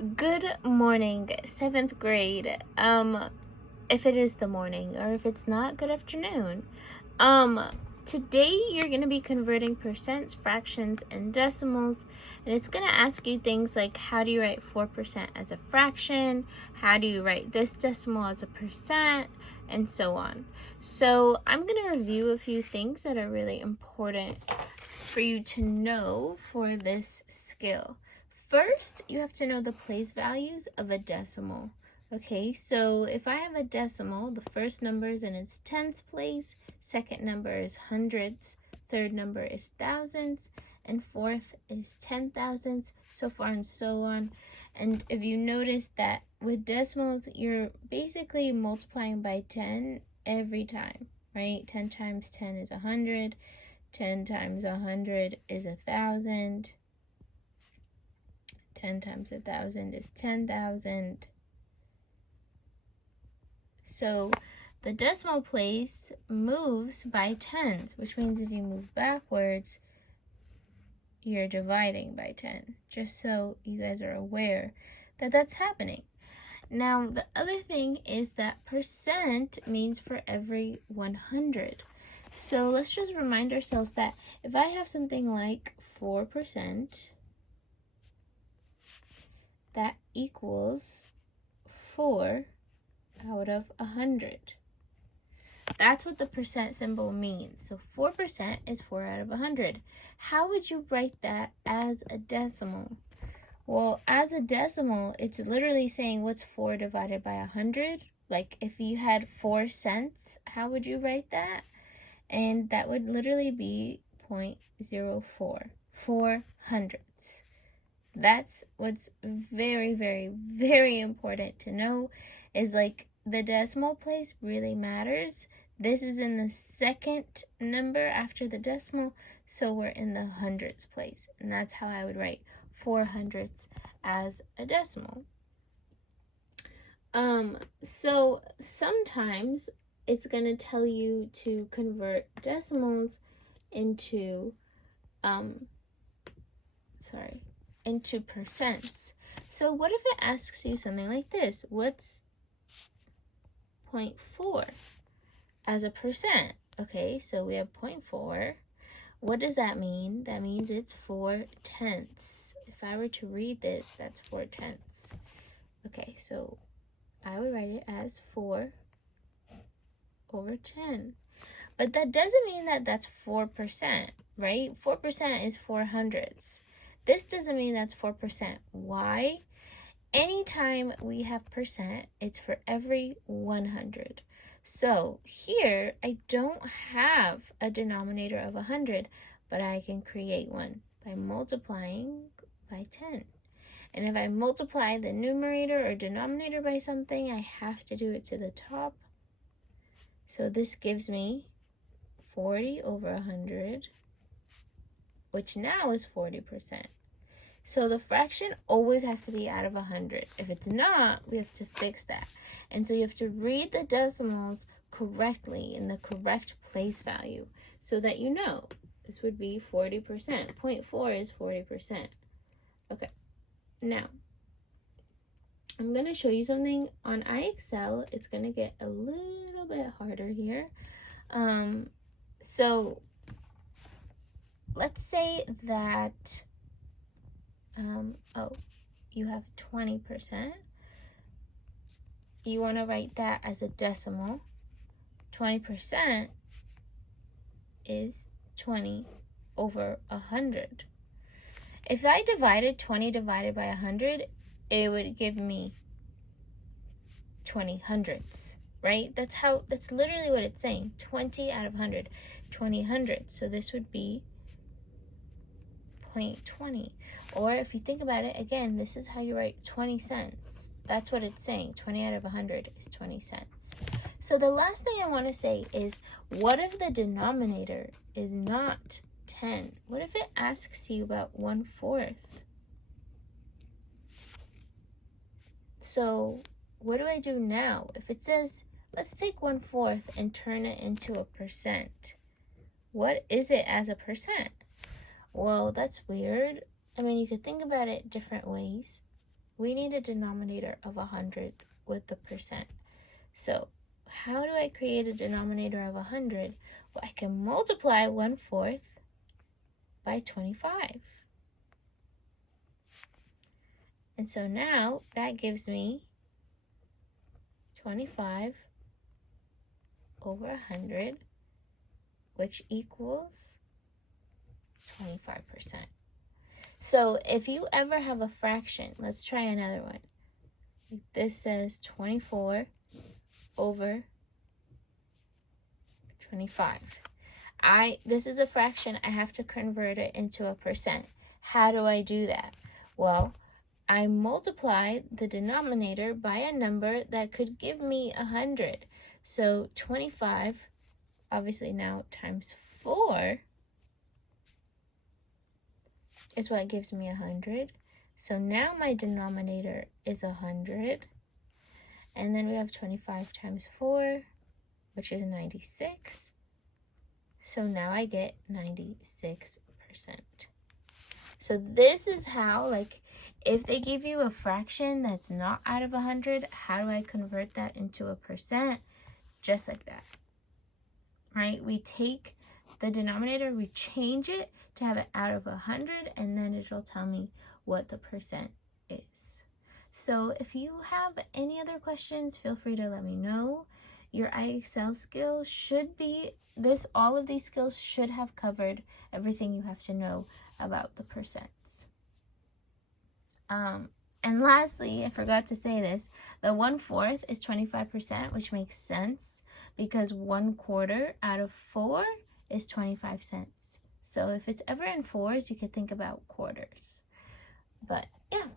Good morning, 7th grade. If it is the morning, or if it's not, good afternoon. Today you're going to be converting percents, fractions, and decimals, and it's going to ask you things like how do you write 4% as a fraction, how do you write this decimal as a percent, and so on. So I'm going to review a few things that are really important for you to know for this skill. First, you have to know the place values of a decimal. Okay, so if I have a decimal, the first number is in its tens place, second number is hundreds, third number is thousands, and fourth is 10,000s, so far and so on. And if you notice that with decimals, you're basically multiplying by 10 every time, right? 10 times 10 is 100, 10 times 100 is 1,000. 10 times 1,000 is 10,000. So the decimal place moves by tens, which means if you move backwards, you're dividing by 10. Just so you guys are aware that that's happening. Now, the other thing is that percent means for every 100. So let's just remind ourselves that if I have something like 4%, that equals 4 out of 100. That's what the percent symbol means. So 4% is 4 out of 100. How would you write that as a decimal? Well, as a decimal, it's literally saying what's 4 divided by 100. Like if you had 4 cents, how would you write that? And that would literally be 0.04, 4 hundredths. That's what's very, very, very important to know, is like the decimal place really matters. This is in the second number after the decimal, so we're in the hundredths place. And that's how I would write 4 hundredths as a decimal. So sometimes it's going to tell you to convert decimals into, into percents. So what if it asks you something like this? What's 0.4 as a percent? Okay, so we have 0.4. What does that mean? That means it's 4 tenths. If I were to read this, that's 4 tenths. Okay, so I would write it as 4 over 10. But that doesn't mean that that's 4%, right? 4% is 4 hundredths. This doesn't mean that's 4%. Why? Anytime we have percent, it's for every 100. So here, I don't have a denominator of 100, but I can create one by multiplying by 10. And if I multiply the numerator or denominator by something, I have to do it to the top. So this gives me 40 over 100, which now is 40%. So the fraction always has to be out of 100. If it's not, we have to fix that. And so you have to read the decimals correctly in the correct place value so that you know this would be 40%. 0.4 is 40%. Okay, now I'm going to show you something on iExcel. It's going to get a little bit harder here. So let's say that you have 20%. You want to write that as a decimal. 20% is 20 over 100. If I divided 20 divided by 100, it would give me 20 hundredths, right? That's literally what it's saying. 20 out of 100, 20 hundredths. So this would be 0.20. Or if you think about it, again, this is how you write 20 cents. That's what it's saying. 20 out of 100 is 20 cents. So the last thing I want to say is, what if the denominator is not 10? What if it asks you about 1/4? So what do I do now? If it says, let's take 1/4 and turn it into a percent. What is it as a percent? Well, that's weird. I mean, you could think about it different ways. we need a denominator of 100 with the percent. So how do I create a denominator of 100? Well, I can multiply 1/4 by 25. And so now that gives me 25 over 100, which equals 25%. So if you ever have a fraction, let's try another one. This says 24 over 25. This is a fraction. I have to convert it into a percent. How do I do that? Well, I multiply the denominator by a number that could give me 100. So 25, obviously now times 4 is what gives me 100. So now my denominator is 100. And then we have 25 times 4, which is 96. So now I get 96%. So this is how, like, if they give you a fraction that's not out of 100, how do I convert that into a percent? Just like that, right? We take the denominator, we change it to have it out of 100, and then it'll tell me what the percent is. So if you have any other questions, feel free to let me know. Your IXL skills should be all of these skills should have covered everything you have to know about the percents. And lastly, I forgot to say this, the 1/4 is 25%, which makes sense because 1/4 out of 4 is 25 cents. So if it's ever in fours, you could think about quarters. But yeah.